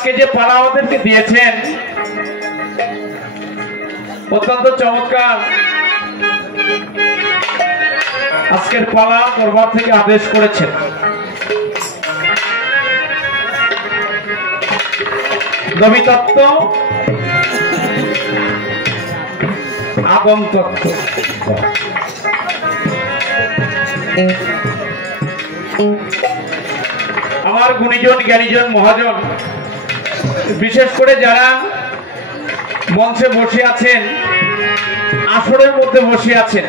আজকে যে পালা আমাদেরকে দিয়েছেন অত্যন্ত চমৎকার। আজকের পালা দরবার থেকে আদেশ করেছেন নবী তত্ত্ব, আগম তত্ত্ব। আমার গুণীজন জ্ঞানীজন মহাজন, বিশেষ করে যারা মঞ্চে বসে আছেন, আসরের মধ্যে বসে আছেন,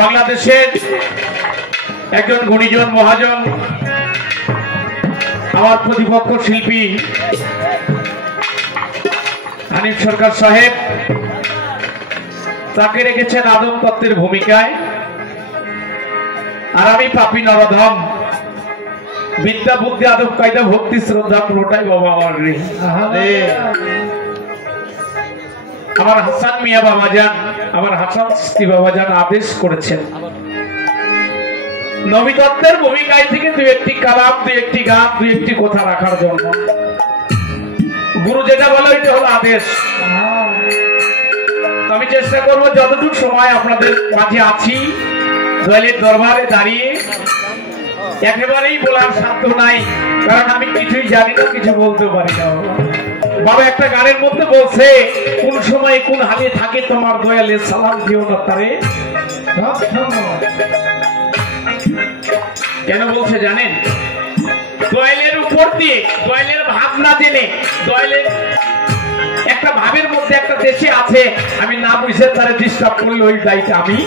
বাংলাদেশের একজন গুণীজন মহাজন, আমার প্রতিপক্ষ শিল্পী হানিফ সরকার সাহেব, তাকে রেখেছেন আদম তত্ত্বের ভূমিকায়। আর আমি পাপী নরধম, বিদ্যা বুদ্ধি আদব কায়দা ভক্তি শ্রদ্ধা পুরোটাই বাবা আমার রে। আমার হাসান মিয়া বাবাজান, আমার হাসান চিশতি বাবাজান আদেশ করেছেন নবী তত্ত্বের ভূমিকায় থেকে দুই একটি কালাম, দুই একটি গান, দুই একটি কথা রাখার জন্য। গুরু যেটা বলে ওইটা হলো আদেশ। আমি চেষ্টা করবো যতটুকু সময় আপনাদের মাঝে আছি দয়ালের দরবারে দাঁড়িয়ে, একেবারেই বলার সাধ্য নাই, কারণ আমি কিছুই জানি না, কিছু বলতে পারি না। বাবা একটা গানের মধ্যে বলছে, কোন সময় কোন হালে থাকে তোমার দয়ালে, সালাম দিও না তারে। কেন বলছে জানেন? দয়ালের উপর দিয়ে, দয়ালের ভাব না জেনে, দয়ালের একটা ভাবের মধ্যে একটা দেশে আছে, আমি না বুঝে তারে ডিস্টার্ব করলে ওই দায়িত্ব আমি।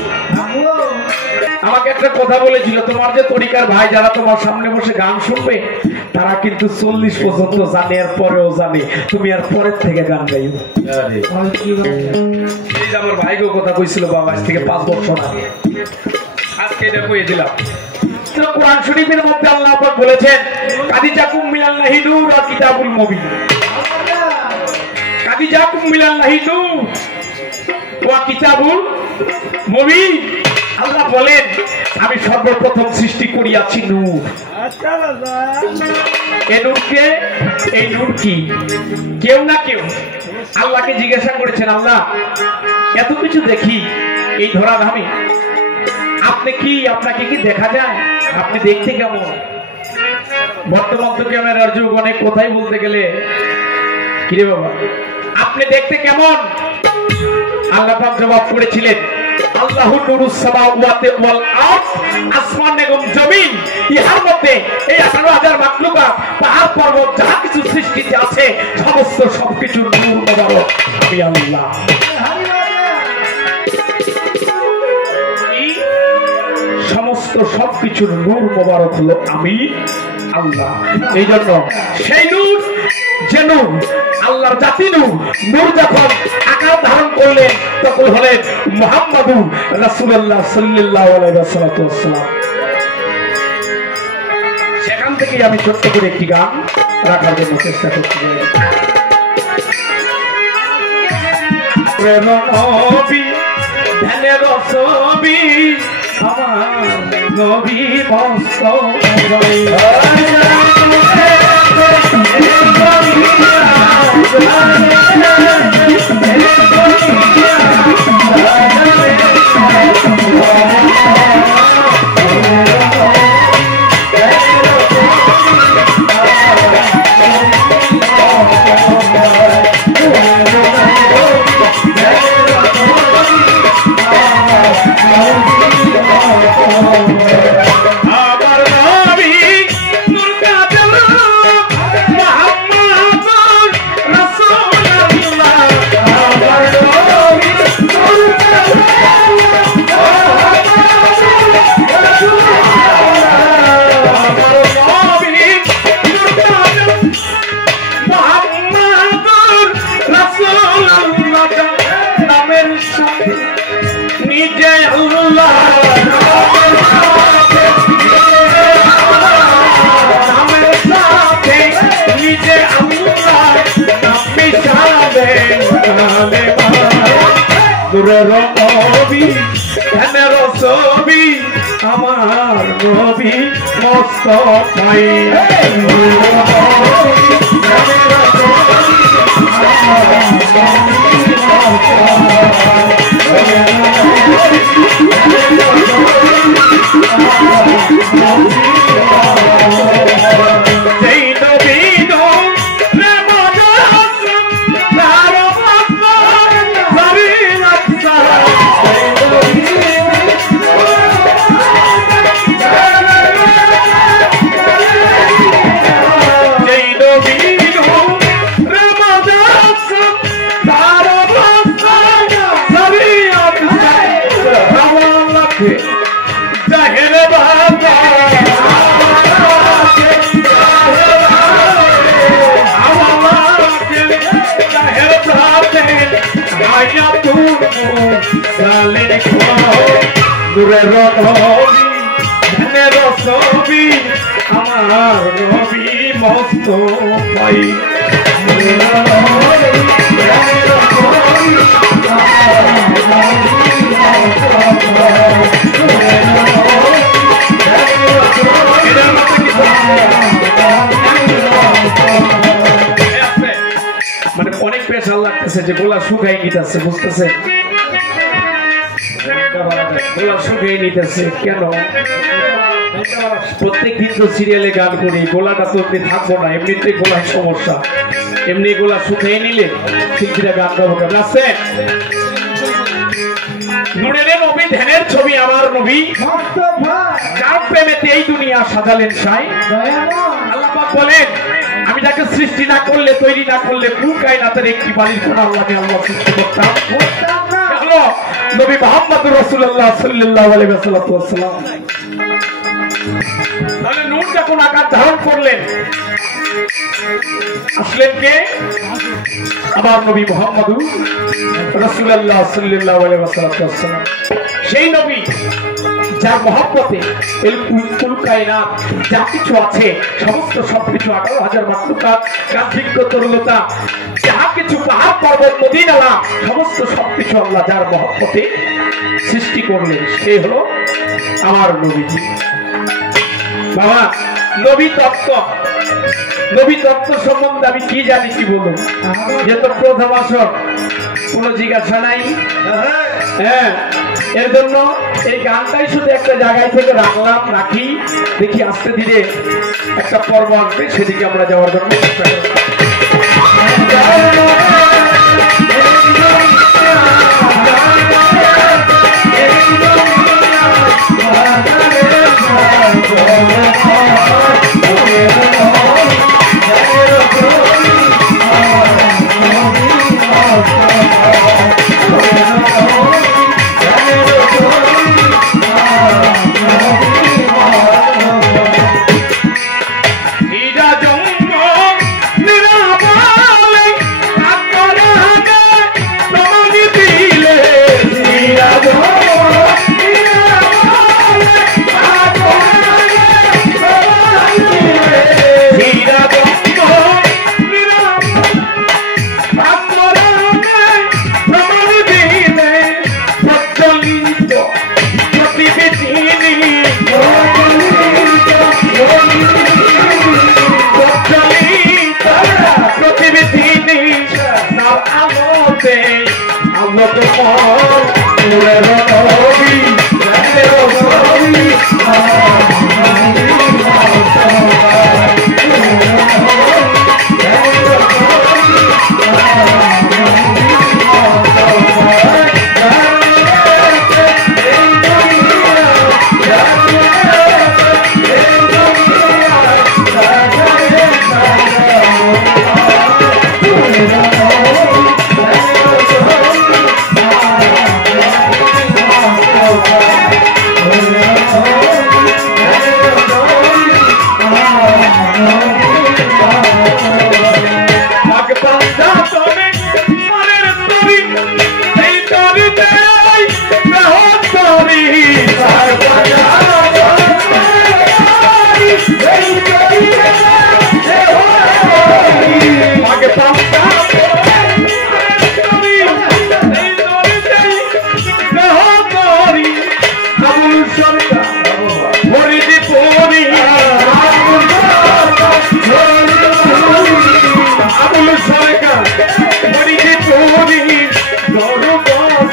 আমাকে একটা কথা বলেছিল, তোমার যে তরিকার ভাই যারা তোমার সামনে বসে গান শুনবে তারা কিন্তু 40 পর্যন্ত জানে, এর পরেও জানে, তুমি আর পরের থেকে গান গাইবে। এই যে আমার ভাইকেও কথা কইছিল বাবা, আজ থেকে 5 বছর আগে, আজকে এটা কইয়ে দিলাম। কোরআন শরীফের মধ্যে আল্লাহ পাক বলেছেন, কাদিজাকুম মিনাল্লাহি নূর ওয়া কিতাবুল মুবিন। কাদিজাকুম মিনাল্লাহি নূর ওয়া কিতাবুল মুবিন। আল্লাহ বলেন, আমি সর্বপ্রথম সৃষ্টি করিয়াছি নূর। এই নূরকে, এই নূর কি? কেউ না কেউ আল্লাহকে জিজ্ঞাসা করেছেন, আল্লাহ এত কিছু দেখি এই ধরাধামে, আপনি কি, আপনাকে কি দেখা যায়? আপনি দেখতে কেমন? বর্তমান তো ক্যামেরার যুগ, অনেক কথাই বলতে গেলে কিরে বাবা আপনি দেখতে কেমন? আল্লাহ পাক জবাব করেছিলেন, আল্লাহু নূরুস সামাওয়াতি ওয়াল আরদ, আসমান এবং জমিন, ইহার মধ্যে এই 18,000 মাখলুকাত, পাহাড় পর্বত যা কিছু সৃষ্টিতে আছে সমস্ত সবকিছু নূর মোবারক আমি আল্লাহ। সমস্ত সবকিছুর নূর মোবারক হলো আমি আল্লাহ। এই জন্য সেই নূর, যে নূর আল্লাহর জাতি নূর, নূর যখন আকার ধারণ করলেন তখন হলেন মুহাম্মাদুর রাসূলুল্লাহ সাল্লাল্লাহু আলাইহি ওয়াসাল্লাম। সেখান থেকে আমি ছোট্ট করে একটি গান রাখার জন্য চেষ্টা করছি। প্রেম নবী ধ্যানের ছবি, আমার নবী মস্ত আমার নবী মুস্তাফাই দূরের ধ্যানের ছবি আমার নবী মুস্তাফাই মানে অনেক প্রেশার লাগতেছে যে গোলা শুকাই নিতেছে বুঝতেছে গোলা শুকিয়ে নিতেছে কেন প্রত্যেক দিন তো সিরিয়ালে গান করি গোলাটা তো এমনি থাকবো না এমনিতে গোলায় সমস্যা এমনি গোলা শুকিয়ে নিলে শিল্পীরা গান গাবো কেন আছে নূরের নবী ধ্যানের ছবি আমার নবী যার প্রেমেতে এই দুনিয়া সাজালেন সাই আল্লাহ পাক বলেন আমি তাকে সৃষ্টি না করলে তৈরি না করলে কুল কায়নাতের একটি বাড়ির কোন আল্লাহকে আল্লাহ সৃষ্টি করতাম হলো নবী মুহাম্মদুর রাসূলুল্লাহ সাল্লাল্লাহু আলাইহি ওয়াসাল্লাম তাহলে নূর যখন আকার ধারণ করলেন আসলেন কে আমার নবী মুহাম্মদুর রাসূলুল্লাহ সাল্লাল্লাহু আলাইহি ওয়াসাল্লাম সেই নবী যার মহব্বতে এই কুল কায়নাত যা কিছু আছে সমস্ত সবকিছু 18,000 মাখলুকাত কার্তিক তরলতা যা কিছু পাহাড় পর্বত নদী নালা সমস্ত সবকিছু আল্লাহ যার মহব্বতে সৃষ্টি করলেন সে হলো আমার নবীজি বাবা নবী তত্ত্ব সম্বন্ধে আমি কি জানি কি বলবো যেহেতু প্রথম আসর কোনো জিজ্ঞাসা নাই হ্যাঁ এর জন্য এই গানটাই শুধু একটা জায়গায় থেকে রাখি দেখি আস্তে ধীরে একটা পর্ব আসবে সেদিকে আমরা যাওয়ার জন্য চেষ্টা করব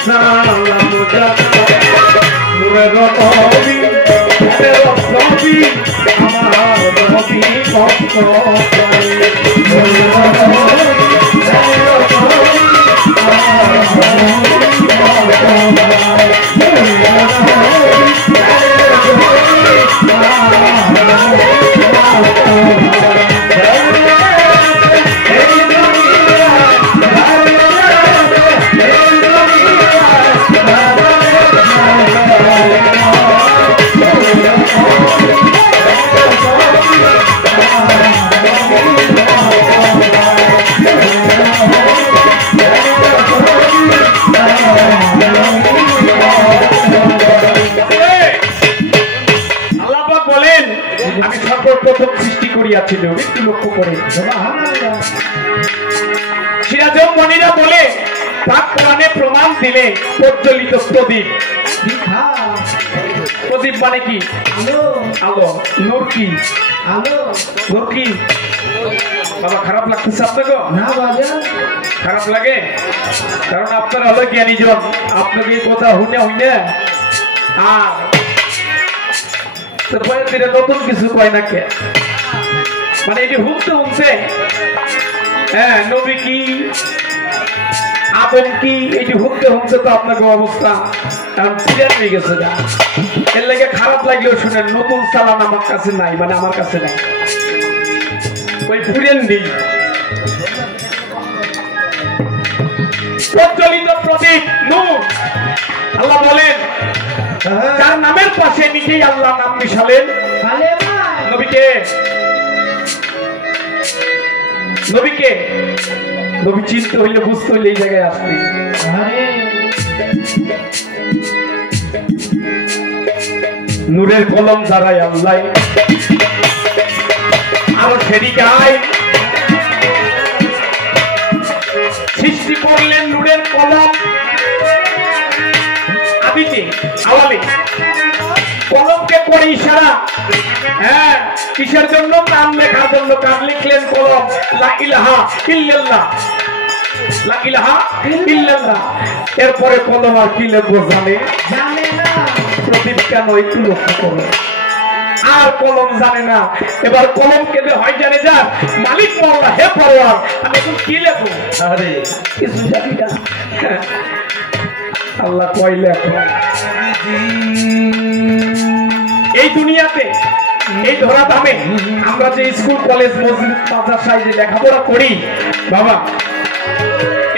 সালাম নূরের নবী নূরের নবী আমার নবী কষ্ট করে প্রথম সৃষ্টি করিয়াছিল একটু লক্ষ্য করে সিরাজম মনিরা বলে পাক কোরআনে প্রমাণ দিলে প্রজ্বলিত প্রদীপ প্রদীপ মানে কি আলো নূর কি আলো নূর কি বাবা খারাপ লাগতেছে আপনাকে না বাবা খারাপ লাগে কারণ আপনারা হলো জ্ঞানীজন আপনাকে এই কথা হইনা আর নতুন কিছু কয় না কে মানে এটি হুমতে হ্যাঁ নবী কি আদম কি এটি হুমতে তো আপনাকে অবস্থা এখন ক্লিয়ার হয়ে গেছে না এর লাগে খারাপ লাগলেও শুনেন নতুন চালান আমার কাছে নাই মানে আমার কাছে নাই ওই পুরেন দিই প্রজ্বলিত প্রদীপ নূর আল্লাহ বলেন যার নামের পাশে নিজেই আল্লাহ নাম মিশালেন নবীকে নবী চিনতে হইলে বুঝতে হইলে এই জায়গায় আসতে নূরের কলম দ্বারাই আল্লাহ আরো সেরি গায় সৃষ্টি করলেন নূরের কলম আদিতে আওয়ালে কলমকে করে ইশারা হ্যাঁ কিসের জন্য নাম লেখার জন্য কার লিখলেন কলম লা ইলাহা ইল্লাল্লাহ লা ইলাহা ইল্লাল্লাহ এরপরে কলম আর কি লিখবো জানে না প্রদীপ কেন একটু লক্ষ্য করো আর কলম জানে না এবার কলম কেঁদে হয় জানে যা মালিক মাওলা হে পরওয়ার আমি এখন কি লেখো আরে কিছু জানি না আল্লাহ কয় লেখো এই দুনিয়াতে এই ধরাধামে আমরা যে স্কুল কলেজ মসজিদ মাদ্রাসায় যে লেখাপড়া করি বাবা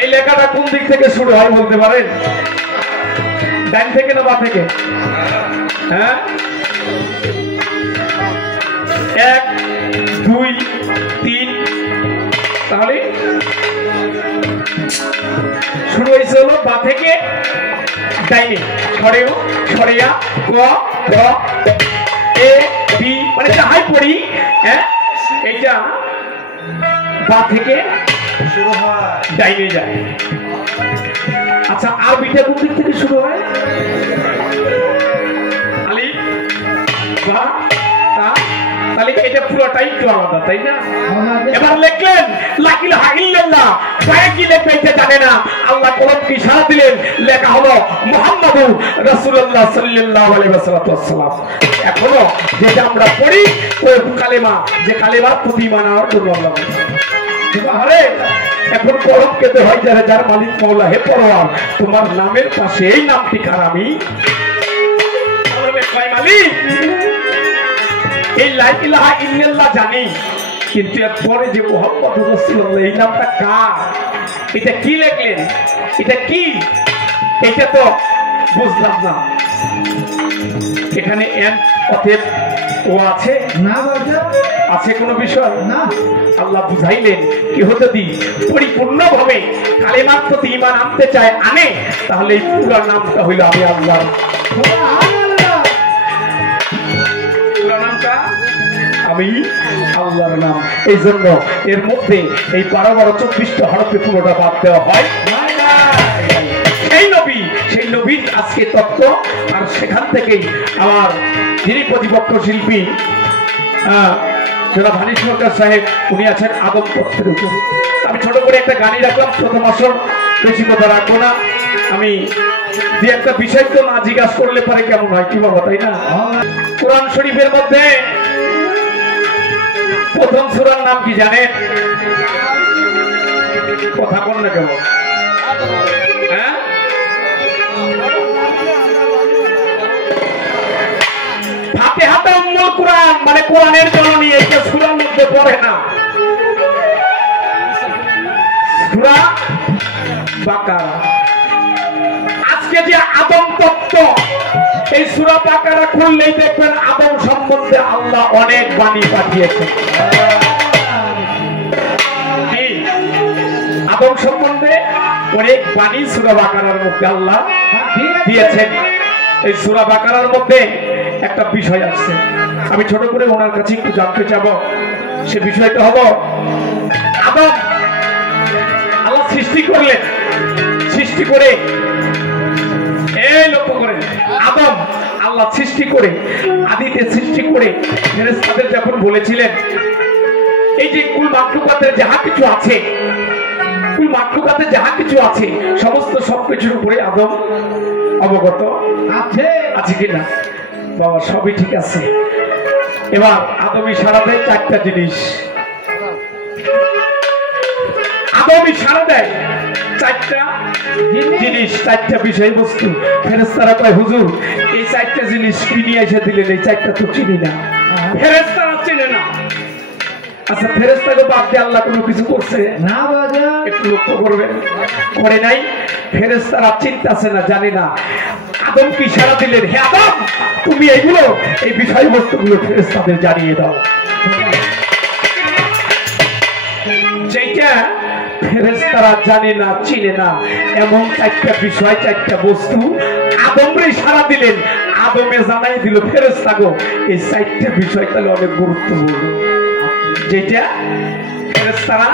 এই লেখাটা কোন দিক থেকে শুরু হয় বলতে পারেন ডান থেকে না বা থেকে হ্যাঁ 1 2 3 তাহলে শুরু হয়েছে হলো বা থেকে ডাইনে সরেয়া ক খ এ বি মানে যাহাই পড়ি হ্যাঁ এইটা বা থেকে শুরু হয় ডাইনে যায় আচ্ছা আরবিটা কোন দিক থেকে শুরু হয় আলিফ বা তা তাহলে এটা পুরোটাই একটু আলাদা তাই না এবার লিখলেন লা ইলাহা ইল্লাল্লাহ কায় কি লিখতে জানে না আল্লাহ কলমকে ইশারা দিলেন লেখা হলো মুহাম্মাদুর রাসূলুল্লাহ সাল্লাল্লাহু আলাইহি ওয়াসাল্লাম এখনো যেটা আমরা পড়ি ওই কালেমা যে কালেমার প্রতি মানার জন্য আল্লাহ আরে এখন কলম কেটে হয় যার মালিক মাওলা হে পরওয়ার তোমার নামের পাশে এই নামটি কার আমি মালিক এই লা ইলাহা ইল্লাল্লাহ জানি কিন্তু এরপরে যে মুহাম্মদুর রাসূলুল্লাহ এই নামটা কার এটা কি লিখলেন এটা কি এটা তো বুঝলাম না এখানে এন অতএব ও আছে না বাবা আছে কোনো বিষয় না আল্লাহ বুঝাইলেন কেহ যদি পরিপূর্ণভাবে কালেমার প্রতি ঈমান আনতে চায় আনে তাহলে এই পুরো নামটা হইল আমি আল্লাহ আমি আল্লাহর নাম এই জন্য এর মধ্যে এই 12-24টা হরফে পুরোটা বাদ দেওয়া হয় সেই নবীর আজকে তত্ত্ব আর সেখান থেকেই আমার যিনি প্রতিপক্ষ শিল্পী যারা ভানি সরকার সাহেব উনি আছেন আদম তত্ত্বের উপর আমি ছোট করে একটা গানই রাখলাম প্রথম আসর বেশি কথা রাখবো না আমি যে একটা বিষয় তো না জিজ্ঞাসা করলে পরে কেমন হয়, কি বাবা, তাই না? কোরআন শরীফের মধ্যে প্রথম সূরার নাম কি জানেন? কথা বল না কেমন? হ্যাঁ, ফাতিহাতে উম্মুল কুরআন, মানে কোরআনের জননী। এইটা সূরার মধ্যে পড়ে না, সূরা বাকারা। আজকে যে আদম তত্ত্ব, এই সূরা বাকারা খুললেই দেখবেন আদম সম্বন্ধে আল্লাহ অনেক বাণী পাঠিয়েছেন। আদম সম্বন্ধে অনেক বাণী সূরা বাকারার মধ্যে আল্লাহ দিয়েছেন। এই সূরা বাকারার মধ্যে একটা বিষয় আছে, আমি ছোট করে ওনার কাছে একটু জানতে চাবো। সে বিষয়টা হলো, আদম আল্লাহ সৃষ্টি করলেন, সৃষ্টি করে এই লক্ষ্য করেন, আদম আল্লাহ সৃষ্টি করে, আদিতে সৃষ্টি করে ফেরেশতাদের যখন বলেছিলেন এই যে কুল মাখলুকাতের যাহা কিছু আছে, কুল মাখলুকাতে যাহা কিছু আছে সমস্ত সবকিছুর উপরে আদম অবগত আছে, আছে কিনা? বাবা সবই ঠিক আছে। এবার আদম ইশারা দেয় চারটা জিনিস, আদম ইশারা দেয় চারটা জিনিস, চারটা বিষয়বস্তু। ফেরেশতারা কয় হুজুর এই চারটা জিনিস কি নিয়ে এসে দিলেন? এই চারটা তো চিনি না। ফেরেশতারা চিনে না। আচ্ছা, ফেরেশতাকে বাদ দিয়ে আল্লাহ কোনো কিছু করছে না? একটু লক্ষ্য করবেন, করে নাই। ফেরেশতারা চিন্তাছে না, জানি না। আদম কি ইশারা দিলেন, হে আদম তুমি এইগুলো, এই বিষয়বস্তুগুলো ফেরেশতাদের জানিয়ে দাও। যেটা ফেরেশতারা জানে না, চিনে না, এমন চারটা বিষয়, চারটা বস্তু আদমরে ইশারা দিলেন, আদমে জানাই দিল ফেরেশতাগো এই চারটা বিষয় তাহলে অনেক গুরুত্বপূর্ণ, যেটা ফেরেশতারা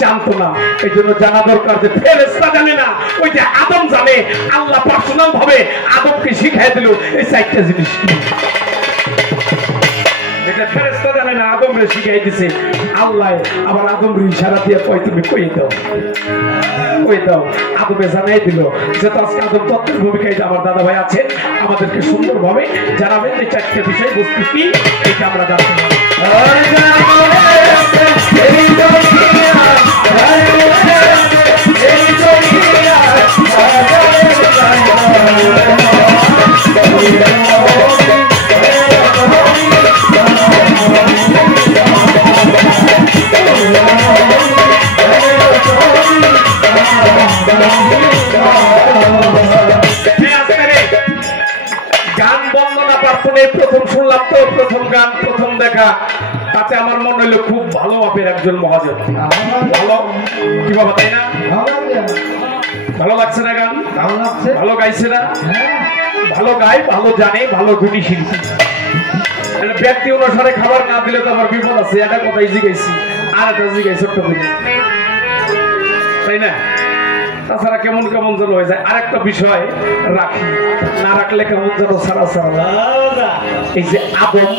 জানতো না। এই জন্য জানা দরকার যে ফেরেশতা জানে না, ওই যে আদম জানে। আল্লাহ পার্সোনাল ভাবে আদমকে শিখাই দিল এই চারটা জিনিস, যেটা ফেরেশতা জানে না আদমরে শিখাই দিছে আল্লাহ। আবার আদমরে ইশারা দিয়ে কই তুমি কই দাও, কই দাও। আদমে জানাই দিল যে আজকে আদম তত্ত্বের ভূমিকায় আমার দাদা ভাই আছেন, আমাদেরকে সুন্দরভাবে জানাবেন এই চারটে বিষয় বস্তু কি, এটা আমরা জানতে পারি। গান বন্দনা প্রার্থনে প্রথম শুনলাম তো, প্রথম গান, প্রথম দেখা, তাতে আমার মনে হলো খুব ভালো মাপের একজন মহাজন। ভালো কি বাবা, তাই না? ভালো লাগছে না গান? ভালো গাইছে না? ভালো গায়, ভালো জানে, ভালো গুণী শিল্পী। ব্যক্তি অনুসারে খাবার না দিলে তো আমার বিপদ আছে। এটা কথাই জিগাইছি, আর একটা জিগাই ছোট্ট করে, তাই না? তাছাড়া কেমন কেমন যেন হয়ে যায়। আরেকটা বিষয় রাখি, না রাখলে কেমন যেন সারা সারা। এই যে আদম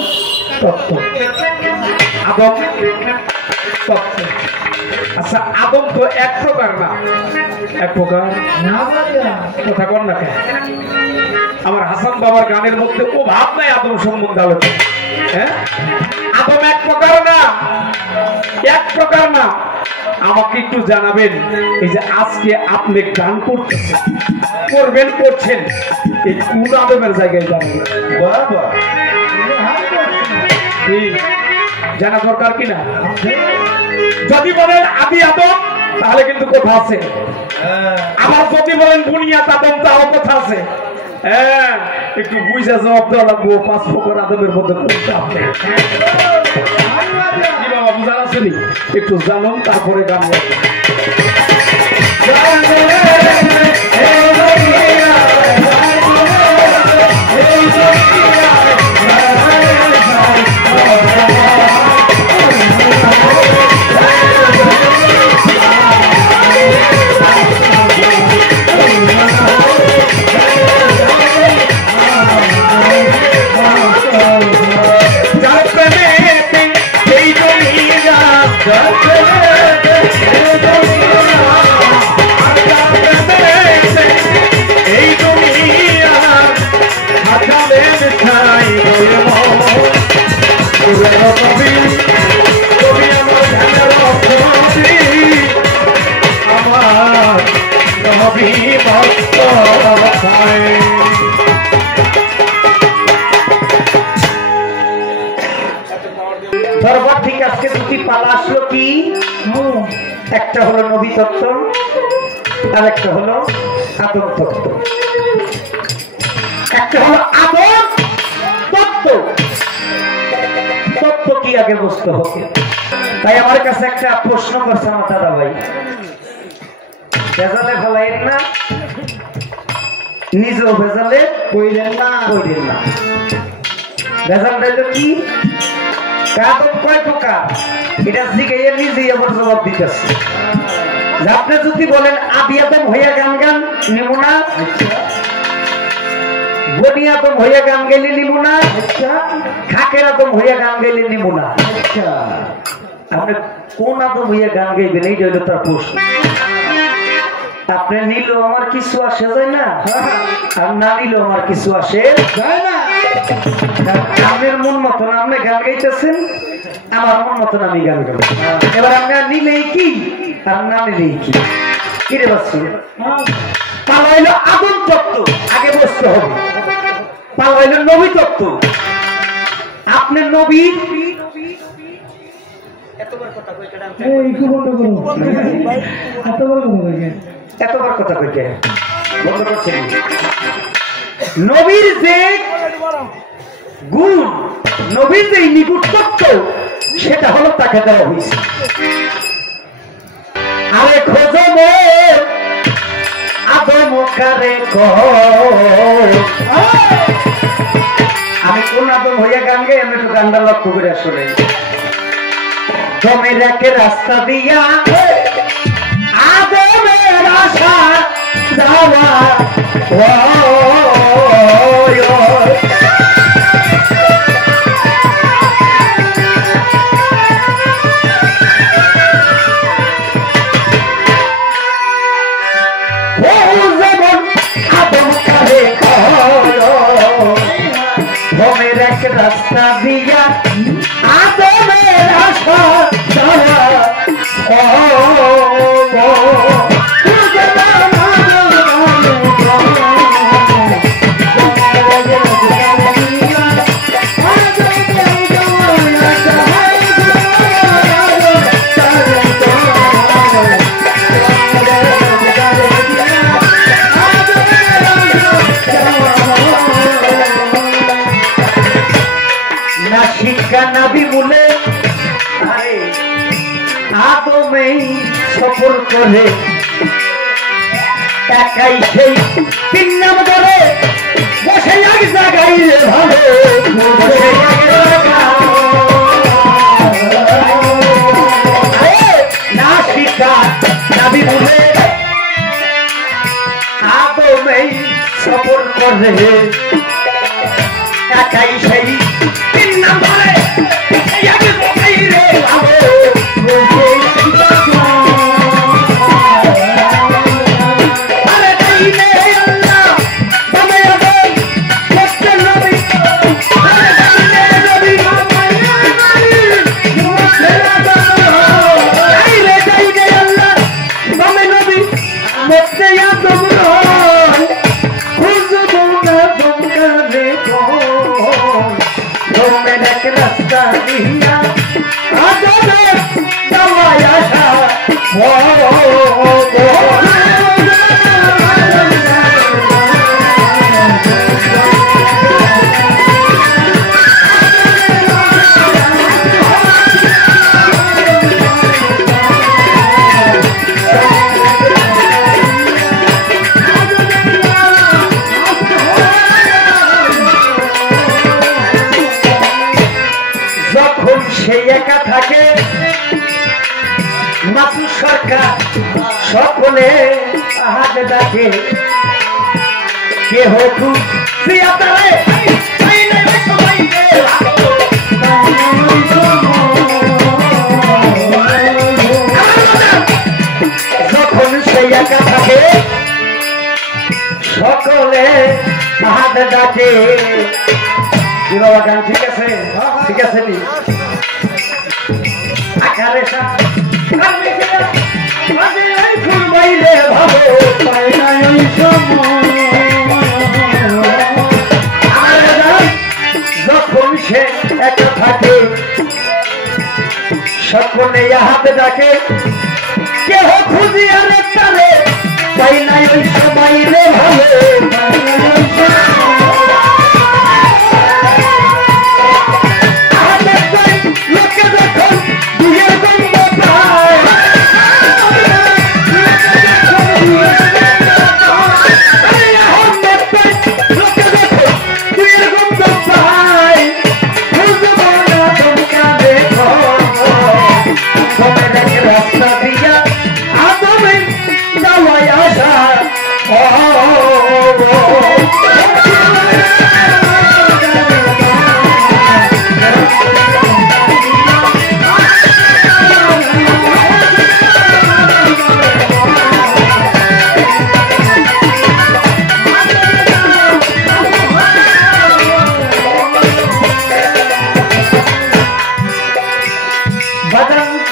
তত্ত্ব, আদম তত্ত্ব, আচ্ছা আদম তো এক প্রকার না, এক প্রকার কথা কর না কেন? আমার হাসান বাবার গানের মধ্যে ও ভাব নাই আদম সম্বন্ধে আলোচনা। হ্যাঁ, আদম এক প্রকার না, এক প্রকার না। আমাকে একটু জানাবেন, এই যে আজকে আপনি গান করবেন, করছেন, এই কোন আদমের জায়গায় যাবেন? জানা দরকার কিনা? যদি বলেন আদি আদম তাহলে কিন্তু কথা আছে, আবার যদি বলেন বুনিয়াদ আদম তাও কথা আছে। হ্যাঁ, একটু বুঝে জবাব দেওয়া লাগবো। 5 প্রকার আদমের মধ্যে কোনটা আপনি কি বাবা বুঝার আসেনি? একটু জানুন, তারপরে গান গাইবেন। Hey, একটা হলো নবী তত্ত্ব, আর একটা হলো আদম তত্ত্ব। একটা হলো আদম তত্ত্ব, তত্ত্ব কি আগে বুঝতে হবে। তাই আমার কাছে একটা প্রশ্ন করছে আমার দাদা ভাই, ভেজালে ফেলাইন না, নিজেও ভেজালে কইলেন না, কইলেন না। ভেজাল হইল কি, আদম কয় প্রকার, এটা জিজ্ঞাসা নিজেই আবার জবাব দিতেছে। আপনি যদি বলেন আদি আদম হইয়া গান গান নিব না, বনি আদম হইয়া গান গেলে নিব না, খাকের আদম হইয়া গান গেলে নিব না। আপনি কোন আদম হইয়া গান গাইবেন, এইটা হইল তার প্রশ্ন। আপনি নিলেও আমার কিছু আসে যায় না, আর না নিলেও আমার কিছু আসে যায় না। আপনার মন মতন আপনি গান গাইতেছেন, আমার মন মতন আমি গান গাবো। এবার আপনি নিলেই কি আর না নিলেই কি, কিরে বাচ্চু? পালা হইল আদম তত্ত্ব, আগে বসতে হবে। পালা হইল নবী তত্ত্ব। আপনার নবী এতবার কথা কইতে বন্ধ করছেন। নবীর যে গুণ, নবীর যে নিগুণ তত্ত্ব, সেটা হলো তাকে দেওয়া হয়েছে। আরে খোঁজো আদম কারে আমি কোন আদম হইয়া গান গাই, আমি একটু গানটা লক্ষ্য করে আসলে। জমের একে রাস্তা দিয়া আদমের আশা যাওয়া, জমের এক রাস্তা দিয়া আদমের আশা যাওয়া, নাবি বলে আদমেই সফর করে, একাই সেই তিন নাম ধরে বসে এক জায়গায় ভালো, না শিখা নাবি বলে আদমেই সফর করে, একাই সেই তিন নাম ধরে সেই একা থাকে মাসুদ সরকার, সকলে হাত ডাকে কে হতু যখন সেই একা থাকে সকলে হাত ডাকে। কি বাবা গান ঠিক আছে? ঠিক আছে নি আকারে ফুল বাইলে ভাবো যখন সে একা থাকে সকলে হাতে ডাকে কেহ খুঁজিয়া রে তারে পাই নাই ওই সময় রে ভালো লোকে যখন দুয়ের গন্ধ পায় লোকে যখন দুয়ের গন্ধ পায় বুঝবো না তোমরা দেখো তোমার এক রাস্তা দিয়া আদমে যাওয়াই আসা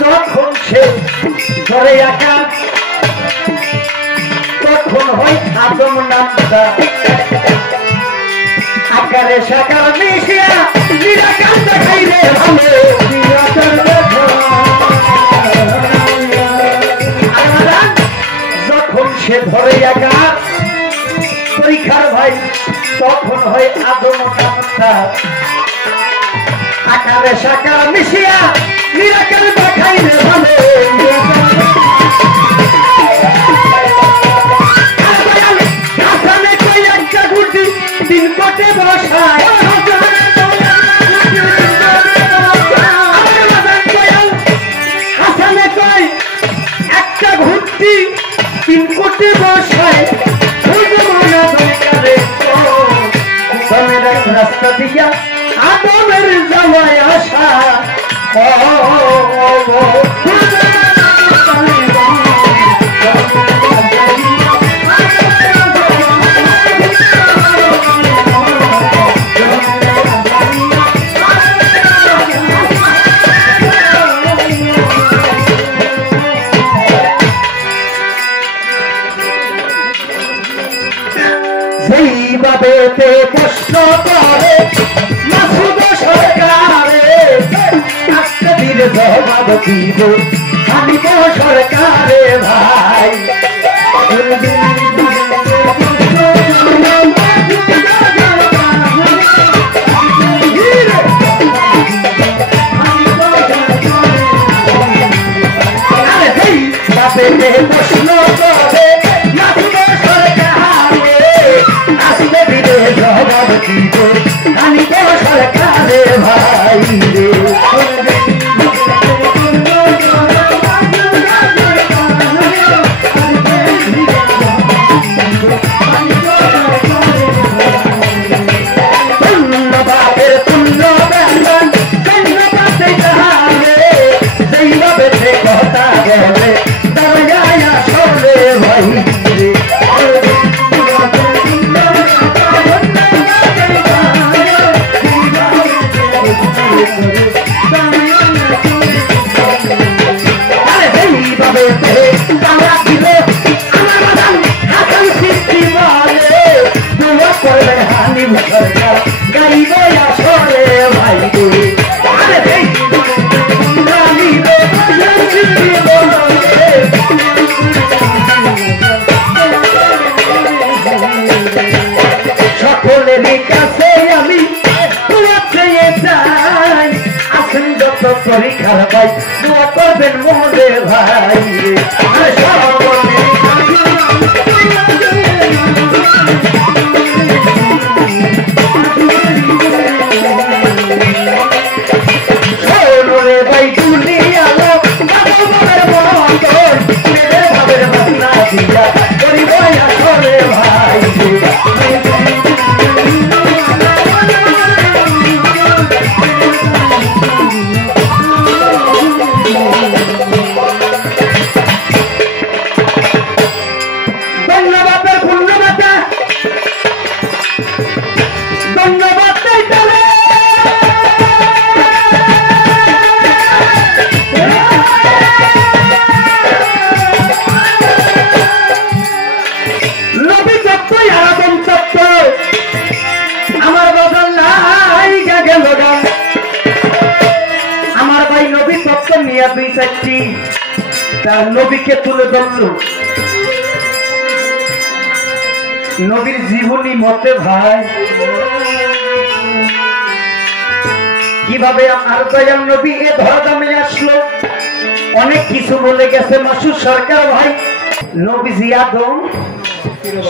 যখন সে ধরে একা তখন হয় আদম নামটা আকারে সাকার মিশিয়া নিরাকার দেখাই রে ভালো যখন সে ধরে একা পরীক্ষার ভাই তখন হয় আদম নামটা আকারে সাকার মিশিয়া নিরাকার দেখাই রে ভালো হাসানে কই একটা গুটি দিন কটে বসায় হাসানে কই একটা ঘুরতি দিন কটে বসায় রাস্তা দিয়া আদমের যাওয়ায় আসা সেইভাবে প্রশ্ন করে মাসুদ সরকারে আজকে দিলে জবাব দিব আমি তো সরকারে ভাই প্রশ্ন করে মাসুদ সরকারে আজকে দিলে জবাব দিব আমি তো সরকারে ভাই রে ধন্যবাদের পুণ্য বেতন ধন্যবাদে যাবে সেইভাবে কথা গেলে দরজায় আসলে ভাই রে গাইব আসলে ভাই সকলের কাছে আমি চেয়ে যাই আসেন যত পরীক্ষার ভাই দোয়া করবেন মনে ভাই ভাই দুনিয়া ভাবের ভাবনা দিয়া করিব আসলে ভাই ধন্যবাদের পূর্ণবাদ ধন্যবাদ আমার বাবা নাই গেল আমার ভাই নবী তত্ত্ব নিয়ে 2-4টি তার নবীকে তুলে ধরল। নবীর জীবনী মতে ভাই কিভাবে আর দয়াল নবী এ ধরাধামে আসলো, অনেক কিছু বলে গেছে মাসুদ সরকার ভাই। নবীজি আদম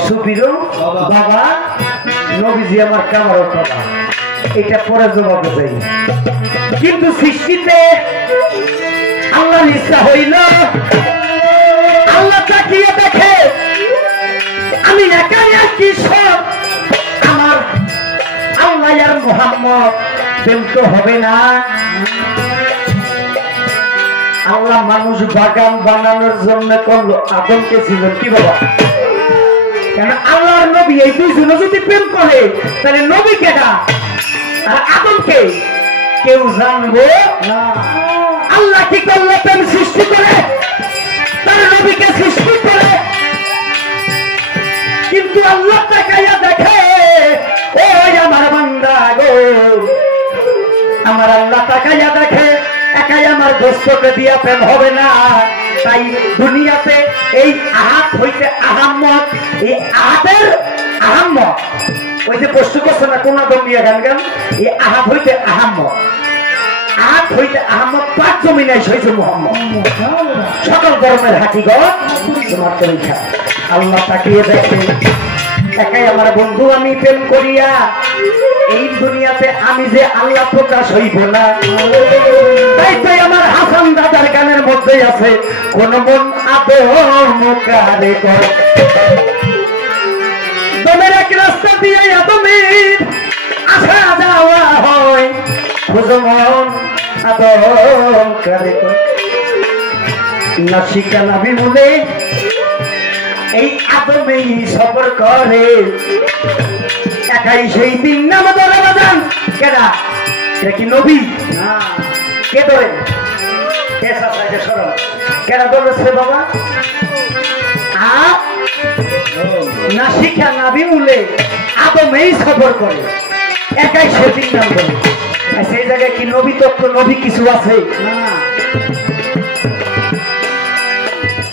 সুবির বাবা, নবীজি আমার কামার বাবা, এটা পরে জবাবে যাই। কিন্তু সৃষ্টিতে আল্লাহর ইচ্ছা হইল, আল্লাহ তাকিয়ে দেখে আমি একাই আছি সব, আমার আল্লাহ আর মুহাম্মদ প্রেম তো হবে না। আল্লাহ মানুষ বাগান বানানোর জন্য করলো, আদমকে ছিল কি বাবা? কেন আল্লাহর নবী এই দুইজনে যদি প্রেম করে তাহলে নবী কেডা আর আদমকে কেউ জানবো না। আল্লাহ কি করলো? প্রেম সৃষ্টি করে তার নবীকে সৃষ্টি করে, কিন্তু আল্লাহ তাকাইয়া দেখে ওই আমার বান্দা গো, আমার আল্লাহ তাকাইয়া দেখে একাই আমার দোস্তকে দিয়া প্রেম হবে না। তাই দুনিয়াতে এই আহাত হইতে আহাম্মদ, এই আহাতের আহাম্মদ, ওই যে প্রশ্ন করছে না কোন আদম নিয়ে গান গান, এই আহাত হইতে আহাম্মদ, আহাত হইতে আহাম্মদ পাঁচ জমিনাই হয়েছে মোহাম্মদ, সকল ধর্মের হাকিগত তোমার পরীক্ষা। আল্লাহ তাকিয়ে দেখে একাই আমার বন্ধু আমি প্রেম করিয়া এই দুনিয়াতে আমি যে আল্লাহ প্রকাশ হইব না। তাই তো আমার হাসান দাদার গানের মধ্যে আছে কোন মন আদম কারে কর, দমের এক রাস্তা দিয়ে আদমের আসা যাওয়া হয়, খোঁজ মন আদম কারে কর। নাসিকা নাবি বলে এই আদমেই সফর করে, একাই সেই দিন নাম ধরে বাজান। কেডা? এটা কি নবী? কে ধরে? কেডা ধরেছে বাবা? নাসিকা নাবি বলে আদমেই সফর করে, একাই সেদিন নাম ধরে। সেই জায়গায় কি নবী তত্ত্ব নবী কিছু আছে?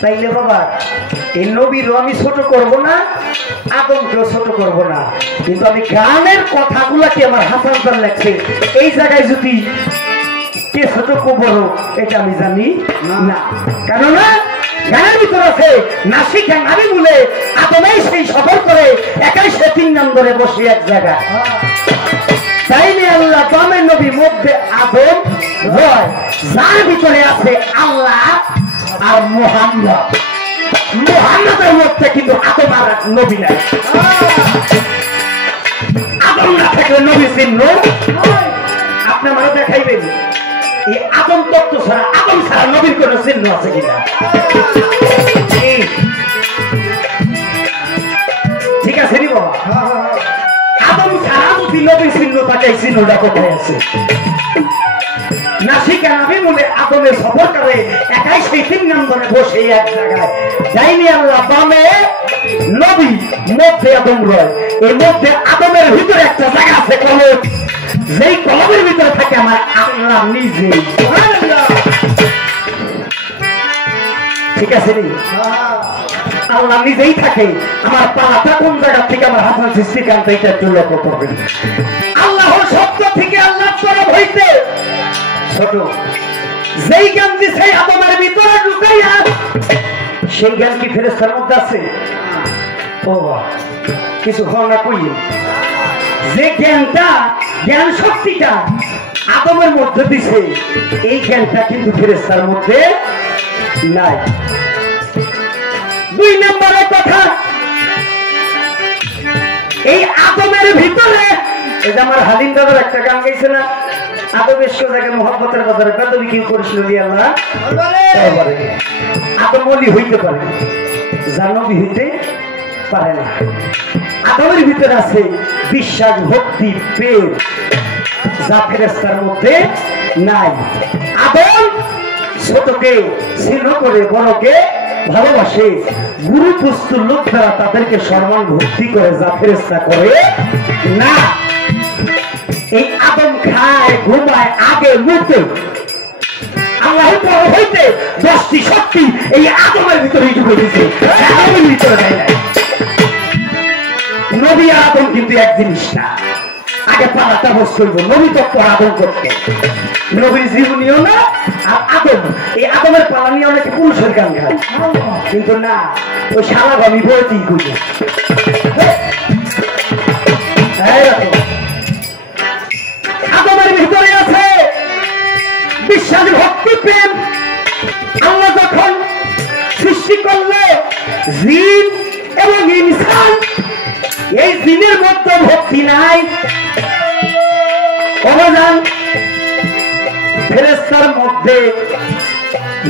তাইলে বাবা এই নবীরও আমি ছোট করব না, আদমকেও ছোট করব না, কিন্তু আমি গানের কথাগুলাকে আমার হাসান খান লেখছে, এই জায়গায় যদি কে ছোট কো বড় এটা আমি জানি না। কেননা গানের ভিতর আছে নাসিকা নাবি বলে আদমেই সেই সফর করে, একাই সে তিন নাম ধরে বসে এক জায়গায়। তাইলে আল্লাহ দামের নবী মধ্যে আদম হয়, যার ভিতরে আছে আল্লাহ আর মুহাম্মদ। মুহাম্মদের মধ্যে কিন্তু আদম আর নবী নাই। আদম না থাকলে নবী চিহ্ন আপনি আমারও দেখাইবেন। এই আদম তত্ত্ব ছাড়া, আদম ছাড়া নবীর কোন চিহ্ন আছে কিনা? ঠিক আছে নি বাবা? আদম ছাড়া যদি নবীর চিহ্ন থাকে, চিহ্নটা কোথায় আছে? নাসিকা নাবি বলে আদমের সফর করে, একাই সেই তিন নাম ধরে বসে এক জায়গায়। যাইনি আল্লাহ বামে নবী, মধ্যে আদম রয়। এর মধ্যে আদমের ভিতরে একটা জায়গা আছে কলম, যেই কলমের ভিতরে থাকে আমার আল্লাহ নিজে। ঠিক আছে রে? আল্লাহ নিজেই থাকে। আমার পালাটা কোন জায়গা থেকে আমার হাসান সৃষ্টিকান্ত এটা একটু লক্ষ্য করবেন। আল্লাহর শব্দ থেকে আল্লাহ তরফ হইতে ছোট যেই জ্ঞান দিছে আদমের ভিতরে ঢুকাইয়া, সেই জ্ঞান কি ফেরেশতার মধ্যে আছে? ও কিছু না কই, যে জ্ঞানটা, জ্ঞান শক্তিটা আদমের মধ্যে দিছে, এই জ্ঞানটা কিন্তু ফেরেশতার মধ্যে নাই। দুই নম্বরের কথা, এই আদমের ভিতরে, এই যে আমার হালিম দাদার একটা গান গাইছে না, আদমের সোজাকে মোহাম্মতের বাজারে বেদবি কি করেছিল আল্লাহ? আদম ওলি হইতে পারে, জানবি হইতে পারে না। আদমের ভিতরে আছে বিশ্বাস, ভক্তি, প্রেম, যা ফেরেশতার মধ্যে নাই। আদম ছোটকে স্নেহ করে, বড়কে ভালোবাসে, গুরু পুস্তুর লোক দ্বারা তাদেরকে সম্মান ভক্তি করে, যা ফেরেশতা করে না। এই আদম খায়, ঘুমায়, আগে মুহূর্তে আল্লাহর পক্ষ হইতে 10টি শক্তি এই আদমের ভিতরে ঢুকে দিয়েছে, আদমের ভিতরে দেয় নাই। নবী আর আদম কিন্তু এক জিনিস না। আগে পালাটা বস করবো নবী তত্ত্ব আদম করতে, নবীর জীবনীও না আর আদম, এই আদমের পালা নিয়ে অনেকে পুরুষের গান গায়, কিন্তু না, ওই সারা গামি বইতেই করবো। আদমের ভিতরে আছে বিশ্বাস, ভক্তি, প্রেম। আল্লাহ যখন সৃষ্টি করলে জিন এবং ইনসান, এই জিনের মধ্যে ভক্তি নাই, অবদান ফেরেশতার মধ্যে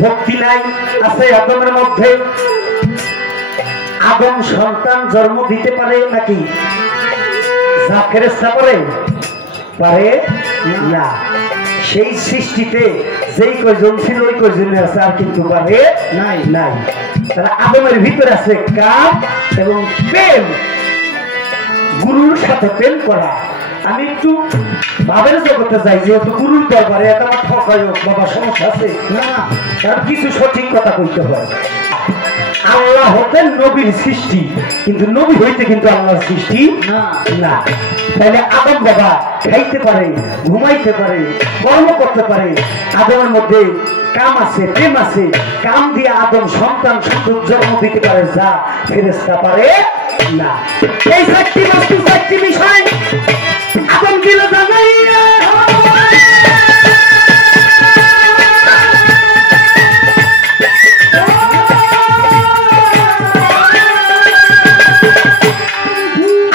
ভক্তি নাই, আছে আদমের মধ্যে। আদম সন্তান জন্ম দিতে পারে নাকি? যা ফেরেশতা পারে পারে না। সেই সৃষ্টিতে যেই কয়জন ছিল ওই কয়জনে আছে, আর কিন্তু পারে নাই নাই। তাহলে আদমের ভিতরে আছে কাম এবং প্রেম, গুরুর সাথে প্রেম করা। আমি একটু ভাবের জগতে যাই, যেহেতু গুরুর দরবারে এটা আমার ঠকায় বাবা সমস্যা আছে না, কারণ কিছু সঠিক কথা কইতে হয়। আল্লাহ হতেন নবীর সৃষ্টি, কিন্তু নবী হইতে কিন্তু আল্লাহর সৃষ্টি না। তাহলে আদম বাবা খাইতে পারে, ঘুমাইতে পারে, কর্ম করতে পারে। আদমের মধ্যে কাম আছে, প্রেম আছে। কাম দিয়ে আদম সন্তান জন্ম দিতে পারে, যা ফেরেশতা পারে না। এই 4টি বস্তু, 4টি বিষয় আদম দিল জানাইয়া।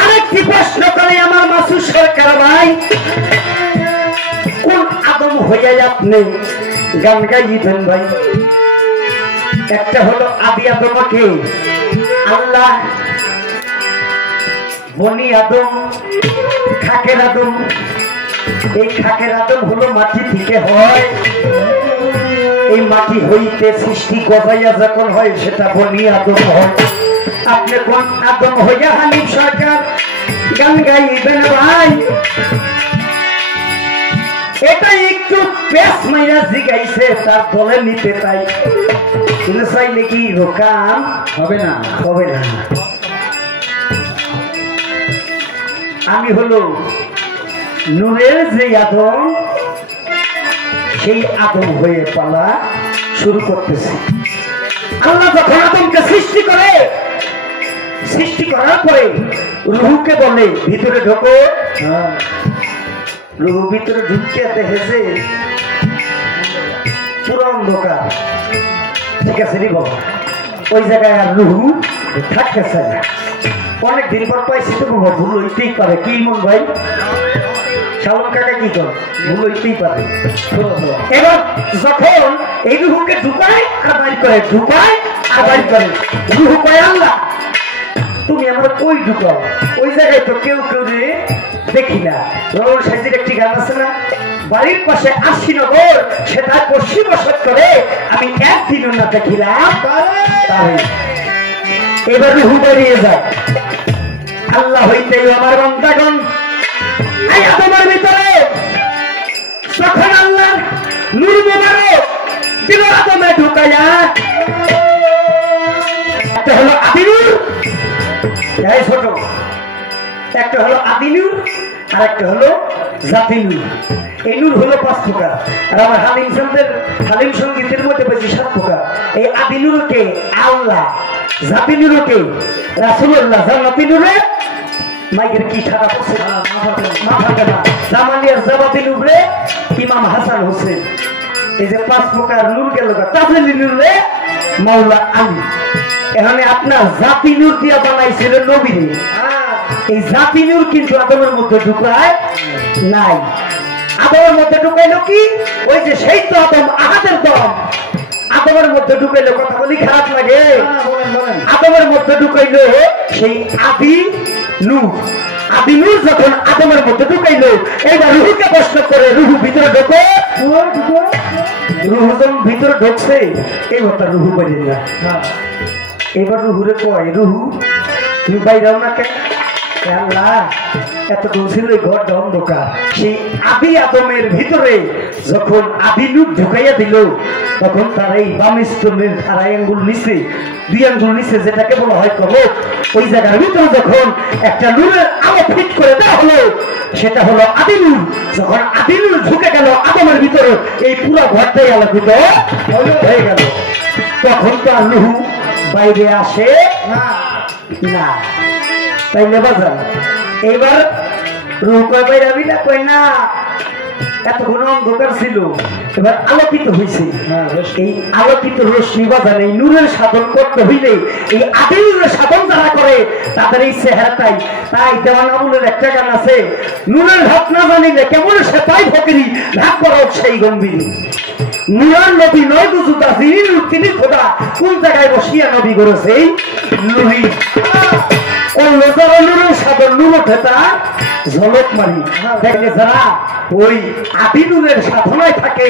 আরেকটি প্রশ্ন করে আমার মাসুদ সরকার ভাই, কোন আদম হইয়া আপনি গান গাইতেন ভাই? একটা হলো আদি আদমকে আল্লাহ, বনি আদম, খাকের আদম। এই খাকের আদম হলো মাটি থেকে হয়, এই মাটি হইতে সৃষ্টি গজাইয়া যখন হয় সেটা বনি আদম হয়। আপনি কোন আদম হইয়া হানিফ সরকার গান গাইবেন ভাই? এটা একটু পেস মাইরা জিগাইছে, তার দলে নিতে তাই কিন্তু চাইলে কি রোকান হবে না, হবে না। আমি হলো নূরের যে আদম, সেই আদম হয়ে পালা শুরু করতেছি। আল্লাহ যখন আদমকে সৃষ্টি করে, সৃষ্টি করার পরে রুহুকে বলে ভিতরে ঢোকো। রুহু ভিতরে ঢুকিয়ে দেখেছে পুরো অন্ধকার, ঠিক আছে রে বাবা, ওই জায়গায় আর রুহু থাকতেছে না। অনেকদিন পর পাইছি তো বাবা, ভুল হইতেই পারে। কি মন ভাই, শালম কাকা কি কর, ভুল হইতেই পারে। এবার যখন এই রুহুকে ঢুকায় আর বাইর করে, ঢুকায় আর বাইর করে, রুহু কয় আল্লাহ তুমি আমরা কই ঢুকাও? ওই জায়গায় তো কেউ কেউ দেখি না। রোল সাইজের একটি গান আছে না, বাড়ির পাশে আশিনগর, সেটা পশ্চিম বসত করে আমি একদিনও না দেখিলাম। এবার রুহু বেরিয়ে যায়। আল্লাহ হইতে আমার বান্দাগণ এই আদমের ভিতরে তখন আল্লাহ নূর মোবারক দিল আদমে ঢুকাইয়া। একটা হলো আদি নূর, এই ছোট, একটা হলো আদি নূর আর একটা হলো জাতি নূর। এই নূর হলো 5 প্রকার, আর আমার হালিম সঙ্গীতের মধ্যে বেশি 7 প্রকার। এই আদি নূরকে আল্লাহ, জাতি নূরকে রাসূলুল্লাহ, জান্নাতি নূরে মাইকের কি ঠাড়া পড়ছে মাথাতে না, জামানিয়ার জাবাতি নূরে ইমাম হাসান হোসেন। এই যে 5 প্রকার নূর গেল, তাফসীর নূরে মাওলা আলী। এখানে আপনার জাতি নূর দিয়া বানাইছিল নবীরে, এই জাতি নূর কিন্তু আদমের মধ্যে ঢুকায় নাই। আদমের মধ্যে ঢুকাইলো কি? ওই যে সেই তো আদম, আহাদের দম আদমের মধ্যে ঢুকাইলো। কথা বলি খারাপ লাগে? আদমের মধ্যে ঢুকাইলো সেই আদি নূর। আদি নূর যখন আদমের মধ্যে ঢুকাইলো, এইবার রুহুকে প্রশ্ন করে, রুহু ভিতরে ঢোকে। রুহু যখন ভিতরে ঢুকছে, এইবার তার রুহু বেরিয়ে না। এবার রুহুরে কয়, রুহু তুমি বাইরাও না কেন? আল্লাহ এতটুকু ছিল ঘরটা অন্ধকার। সেই আদি আদমের ভিতরে যখন আদি নূর ঢুকাইয়া দিল তখন তার এই বাম স্তম্ভের আড়াই আঙ্গুল নিচে 2 আঙ্গুল নিচে যেটাকে বলা হয় কবর, ওই জায়গার ভিতরে যখন একটা নূরের আলো ফিট করে দেওয়া হলো সেটা হলো আদি নূর। যখন আদি নূর ঢুকে গেল আদমের ভিতরে এই পুরো ঘরটাই আলোকিত হয়ে গেল। তখন তো আর রুহু বাইরে আসে না, তাইলে বাজার এইবার রুহু কয় বাইরে আমি না, কয় না, এতক্ষণ অন্ধকার ছিল এবার আলোকিত হয়েছে। এই আলোকিত রশ্মি বাজার এই নূরের সাধন করতে হইলে এই আদি নূরের সাধন যারা করে তাদের এই চেহারাটাই। তাই দেওয়ান আমলের একটা গান আছে, নূরের ভাত না জানিলে কেমন সে তাই ফকিরি ভাগ করা সেই গম্ভীর। নূরের নবী নয় দুজুতা যিনি নূর তিনি খোদা, কোন জায়গায় বসিয়া নবী করেছে এই নুরি। অন্য যারা নূরের সাধন নূর ওঠে তার ঝলক মারি দেখলে যারা ওই আদি নূরের সাধনায় থাকে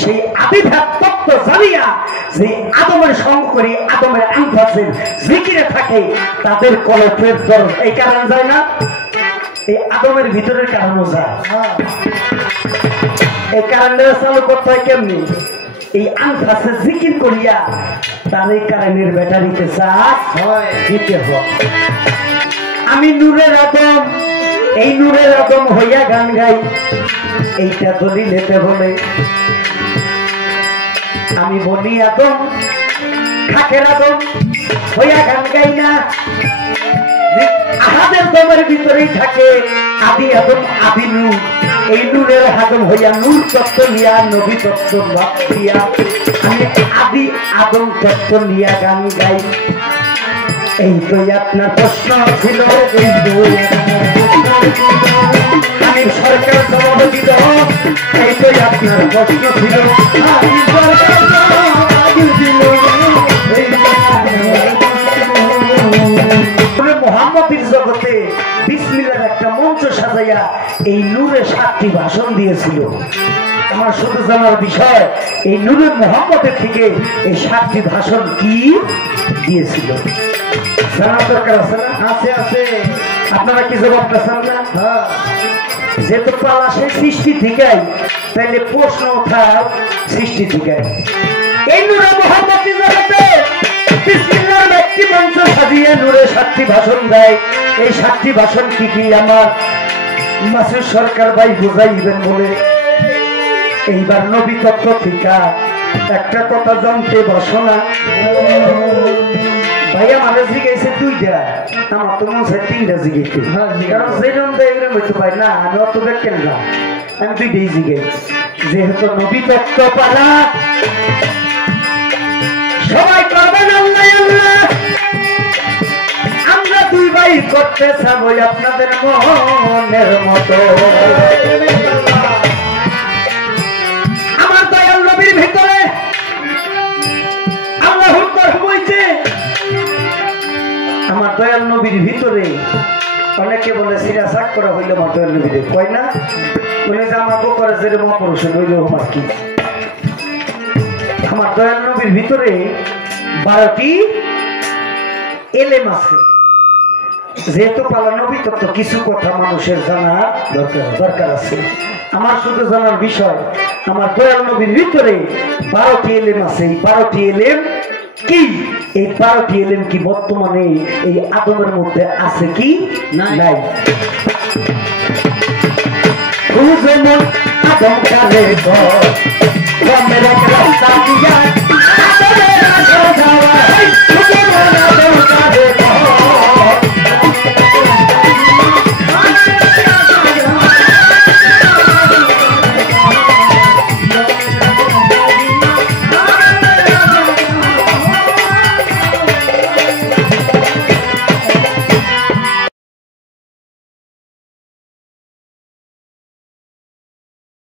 সেই আদি তত্ত্ব জানিয়া যে আদমের সঙ্গ করি আদমের আনফাসের জিকিরে থাকে তাদের কলপের দর এই কারণ যায় না, এই আদমের ভিতরের কারণও যায়। এই কারণটা চালু করতে হয় কেমনি, এই আনফাসে জিকির করিয়া তার এই কারণের ব্যাটারিতে চার্জ দিতে হয়। আমি নূরের আদম, এই নূরের আদম হইয়া গান গাই, এইটা দলিলেতে বলে আমি বলি আদম খাকের আদম হইয়া গান গাই না। আহাদের দমের ভিতরেই থাকে আদি আদম আদি নূর, এই নূরের আদম হইয়া নূর তত্ত্ব নিয়া নবী তত্ত্ব ভাব দিয়া আমি আদি আদম তত্ত্ব নিয়া গান গাই। এই তো আপনার প্রশ্ন ছিল, আমি সরকার জবাব দিল, এই তো আপনার প্রশ্ন ছিল, মোহাম্মদের জগতে বিসমিল্লাহর একটা মঞ্চ সাজাইয়া এই নূরে 7টি ভাষণ দিয়েছিল। আমার শুধু জানার বিষয় এই নূরে মোহাম্মদের থেকে এই 7টি ভাষণ কি দিয়েছিল জানার দরকার আছে না? আছে আছে, আপনারা কি জবাবটা চান না? যেহেতু পালা সেই সৃষ্টি থেকেই, তাইলে প্রশ্ন ওঠার সৃষ্টি থেকে এই নূরে মোহাম্মদের জগতে বিসমিল্লাহর ব্যক্তি মঞ্চ সাজিয়ে নূরে 7টি ভাষণ দেয়। এই 7টি ভাষণ কি কি আমার মাসুদ সরকার ভাই বুঝাইবেন বলে এইবার নবী তত্ত্ব ঠিকা একটা কথা জানতে বসো না ভাইয়া, মানুষ জিজ্ঞাসা 2টা, আমার তো মনে হয় 3টা জিজ্ঞেস, কারণ যেরকম এরকম হইতে পারে না, আমি অত দেখেন না, আমি 2টাই জিজ্ঞেস। যেহেতু নবী তত্ত্ব পালা সবাই করবেন আল্লাহ আল্লাহ, আমরা 2 ভাই করতে চাবো আপনাদের মনের মতো। আমার দয়াল নবীর ভিতরে আল্লাহর তরফ হইছে, আমার দয়াল নবীর ভিতরে অনেকে বলে সিরা সাক করা হইলো আমার দয়াল নবীরে, কয় না বলে যে আমাকে করে যে মহাপুরুষ হইল আমার কি। আমার দয়াল নবীর ভিতরে 12টি এলেম আছে। যেহেতু পালা নবী তত্ত্ব কিছু কথা মানুষের জানা দরকার আছে। আমার শুধু জানার বিষয় আমার দয়াল নবীর ভিতরে 12টি এলেম আছে। এই 12টি এলেম কি, এই 12টি এলেম কি বর্তমানে এই আদমের মধ্যে আছে কি নাই? আদম কালে